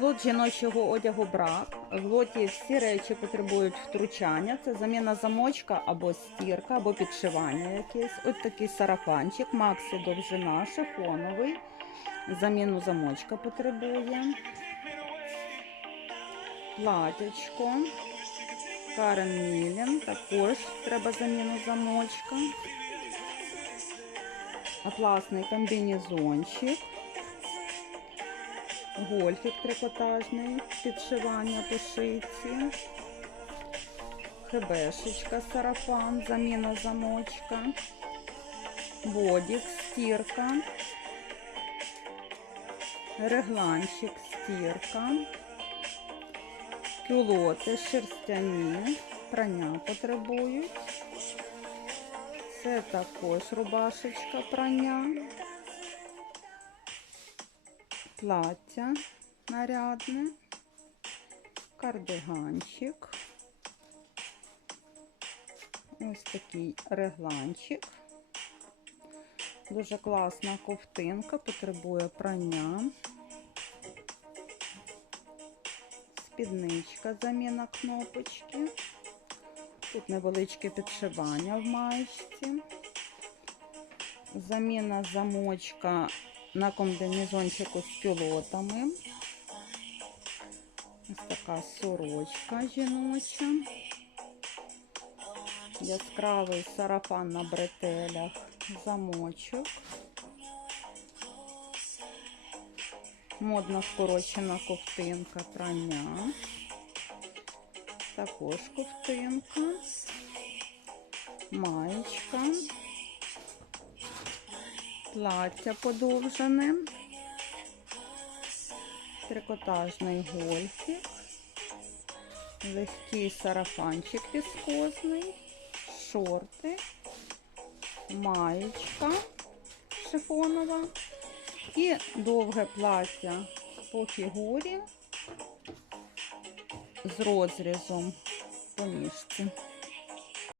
Лот жіночого одягу брак. В лоті всі речі потребують втручання. Це заміна замочка або стірка, або підшивання якесь. Ось такий сарафанчик, максі довжина, шифоновий. Заміну замочка потребує. Платячко. Карен Мілін. Також треба заміну замочка. Атласний комбінезончик. Гольфік трикотажний, підшивання по шиці. Хебешечка, сарафан, заміна замочка. Бодік, стірка. Регланчик, стірка. Кюлоти шерстяні, прання потребують. Це також рубашечка прання. Плаття нарядне, кардиганчик. Ось такий регланчик. Дуже класна ковтинка, потребує прання. Спідничка, заміна кнопочки. Тут невеличке підшивання в маєчці. Заміна замочка на комбінезончику з пілотами. Ось така сорочка жіноча. Яскравий сарафан на бретелях, замочок. Модна скорочена ковтинка прання. Також ковтинка. Маєчка. Плаття подовжене. Трикотажний гольфік. Легкий сарафанчик віскозний. Шорти. Маєчка шифонова. І довге плаття по фігурі з розрізом по ніжці.